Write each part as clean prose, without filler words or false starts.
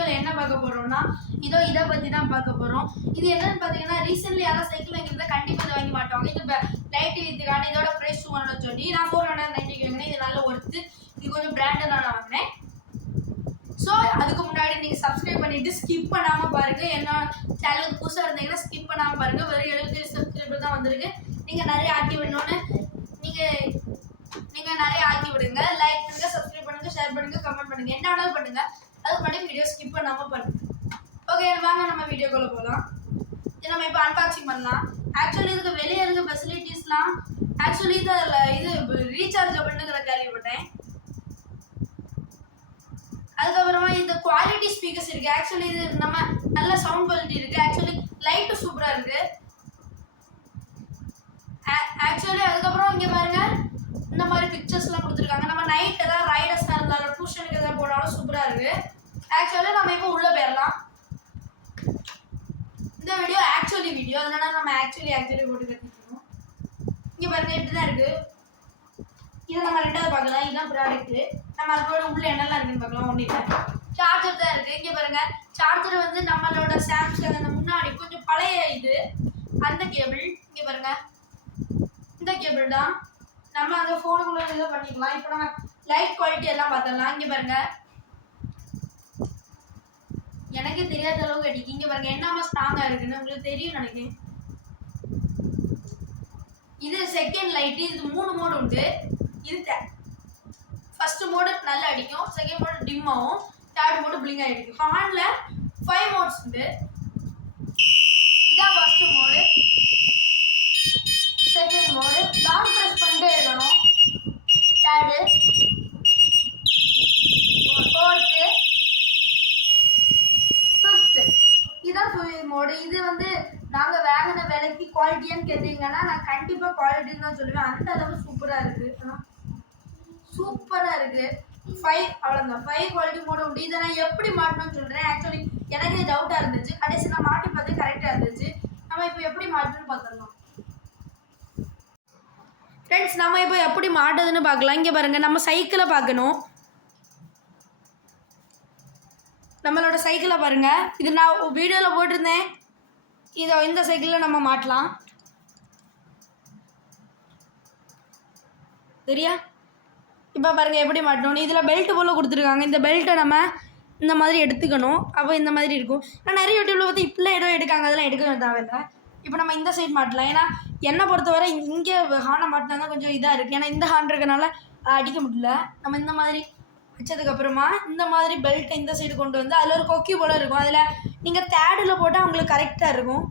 வீடியோவில் என்ன பார்க்க போகிறோம்னா இதை பற்றி தான் பார்க்க போகிறோம். இது என்னன்னு பார்த்தீங்கன்னா ரீசெண்ட்லி யாராவது சைக்கிள் வாங்கியிருந்தா கண்டிப்பாக இதை வாங்கி மாட்டாங்க. இது லைட் வித்துக்கான இதோட ப்ரைஸ் 200 சொல்லி நான் 490 வாங்கினேன். இது நல்ல ஒர்த்து. இது கொஞ்சம் பிராண்டட் நான் வாங்கினேன். ஸோ அதுக்கு முன்னாடி நீங்கள் சப்ஸ்கிரைப் பண்ணிவிட்டு ஸ்கிப் பண்ணாமல் பாருங்கள். என்ன சேனலுக்கு புதுசாக இருந்தீங்கன்னா ஸ்கிப் பண்ணாமல் பாருங்கள். வெறும் 70 சப்ஸ்கிரைபர் தான் வந்திருக்கு. நீங்கள் நிறைய ஆக்கி விடணும்னு நீங்கள் நிறைய ஆக்கி விடுங்க. லைக் பண்ணுங்கள், சப்ஸ்கிரைப் பண்ணுங்கள், ஷேர் பண்ணுங்கள், கமெண்ட் பண்ணுங்கள், என்ன வேணாலும் பண்ணுங்கள். அதுக்கு முன்னாடி வீடியோ ஸ்கிப் பண்ணாமல் பண்ணுங்கள். ஓகே, வாங்க நம்ம வீடியோக்குள்ளே போகலாம். இது நம்ம இப்போ அன்பாக்சிங் பண்ணலாம். ஆக்சுவலி இதுக்கு வெளியே இருக்க ஃபெசிலிட்டிஸ்லாம் ஆக்சுவலி இது ரீசார்ஜபிள்னுங்கிற கேள்விப்பட்டேன். அதுக்கப்புறமா இந்த குவாலிட்டி ஸ்பீக்கர்ஸ் இருக்குது. ஆக்சுவலி இது நம்ம நல்ல சவுண்ட் குவாலிட்டி இருக்குது. ஆக்சுவலி லைட்டு சூப்பராக இருக்குது. ஆக்சுவலி அதுக்கப்புறம் இங்கே பாருங்கள், இந்த மாதிரி பிக்சர்ஸ்லாம் கொடுத்துருக்காங்க. நம்ம நைட் ஏதாவது ரைடர்ஸாக இருந்தாலும் டியூஷனுக்கு எதாவது போனாலும் சூப்பராக இருக்குது. ஆக்சுவலி நம்ம இப்போ உள்ளே போயிடலாம். இந்த வீடியோ ஆக்சுவலி வீடியோ, அதனால நம்ம ஆக்சுவலி போட்டு கற்றுக்கணும். இங்கே பாருங்கள், இப்படி தான் இருக்குது. இதை நம்ம ரெண்டாவது பார்க்கலாம். இதுதான் ப்ராடக்ட்டு. நம்ம அதோட உள்ள என்னெல்லாம் இருக்குன்னு பார்க்கலாம். ஒன்றும் இல்லை, சார்ஜர் தான் இருக்குது. இங்கே பாருங்கள், சார்ஜர் வந்து நம்மளோட சாம்சங் அந்த முன்னாடி கொஞ்சம் பழைய இது அந்த கேபிள். இங்கே பாருங்கள், இந்த கேபிள் தான். நம்ம அந்த ஃபோனுக்குள்ளே இதை பண்ணிக்கலாம். இப்போ நம்ம லைட் குவாலிட்டி எல்லாம் பார்த்துடலாம். இங்கே பாருங்கள், எனக்கே தெரியாத அளவுக்கு அடிக்கு. இங்கே பாருங்கள் என்னமா ஸ்ட்ராங்காக இருக்குன்னு உங்களுக்கு தெரியும் நினைக்கிறேன். இது செகண்ட் லைட்டு. இது 3 மோடு உண்டு. இது ஃபர்ஸ்ட் மோடு நல்லா அடிக்கும், செகண்ட் மோடு டிம் ஆகும், தேர்ட் மோடு பிளிங்க் ஆகிடுக்கும். ஹார்னில் 5 மோட்ஸ் உண்டு. இதான் first mode, second mode. Long press பண்ணிட்டே இருக்கணும். Third, fourth, fifth. இதுதான் ஃபுல் மோடு. இது வந்து நாங்கள் வாங்கின விலைக்கு குவாலிட்டியான்னு கேட்டீங்கன்னா நான் கண்டிப்பாக குவாலிட்டின்னு தான் சொல்லுவேன். அந்த அளவு சூப்பராக இருக்குது. சூப்பராக இருக்குது. 5 அவ்வளோதான். 5 குவாலிட்டி மோடு உண்டு. இதை நான் எப்படி மாட்டணும்னு சொல்கிறேன். ஆக்சுவலி எனக்கே டவுட்டாக இருந்துச்சு. கடைசி நான் மாட்டி பார்த்து கரெக்டாக இருந்துச்சு. நம்ம இப்போ எப்படி மாட்டணும்னு பார்த்துடலாம். ஃப்ரெண்ட்ஸ், நம்ம இப்போ எப்படி மாட்டுதுன்னு பார்க்கலாம். இங்கே பாருங்கள், நம்ம சைக்கிளை பார்க்கணும். நம்மளோட சைக்கிளை பாருங்கள். இது நான் வீடியோவில் போட்டிருந்தேன். இந்த சைக்கிளில் நம்ம மாட்டலாம். சரியா? இப்போ பாருங்கள் எப்படி மாட்டணும்னு. இதில் பெல்ட்டு போல் கொடுத்துருக்காங்க. இந்த பெல்ட்டை நம்ம இந்த மாதிரி எடுத்துக்கணும். அப்போ இந்த மாதிரி இருக்கும். நான் நிறைய யூடியூப்பில் பார்த்து இப்படிலாம் இடம் எடுக்காங்க, அதெல்லாம் எடுக்க தேவையில்லை. இப்போ நம்ம இந்த சைட் மாட்டலாம். ஏன்னா என்னை பொறுத்தவரை இங்கே ஹார்னை மாட்டினா தான் கொஞ்சம் இதாக இருக்குது. ஏன்னா இந்த ஹார்ன் இருக்கனால அடிக்க முடியல. நம்ம இந்த மாதிரி வச்சதுக்கப்புறமா இந்த மாதிரி பெல்ட்டை இந்த சைடு கொண்டு வந்து அதில் ஒரு கொக்கி போல் இருக்கும். அதில் நீங்கள் தேர்டில் போட்டால் உங்களுக்கு கரெக்டாக இருக்கும்.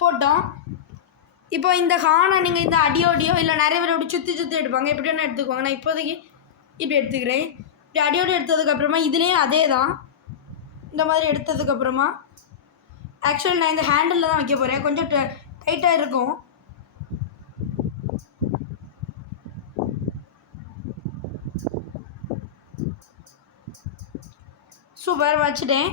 போட்டோம். இப்போ இந்த ஹார்னை நீங்கள் இந்த அடியோடியோ இல்லை நிறைய பேர் அப்படி சுற்றி எடுப்பாங்க. எப்படி வேணால் எடுத்துக்குவாங்க. நான் இப்போதைக்கு இப்படி எடுத்துக்கிறேன். இப்படி அடியோடு எடுத்ததுக்கப்புறமா இதுலேயும் அதே தான். இந்த மாதிரி எடுத்ததுக்கப்புறமா ஆக்சுவலி நான் இந்த ஹேண்டிலில் தான் வைக்க போகிறேன். கொஞ்சம் டைட்டாக இருக்கும். சூப்பர், வச்சுட்டேன்.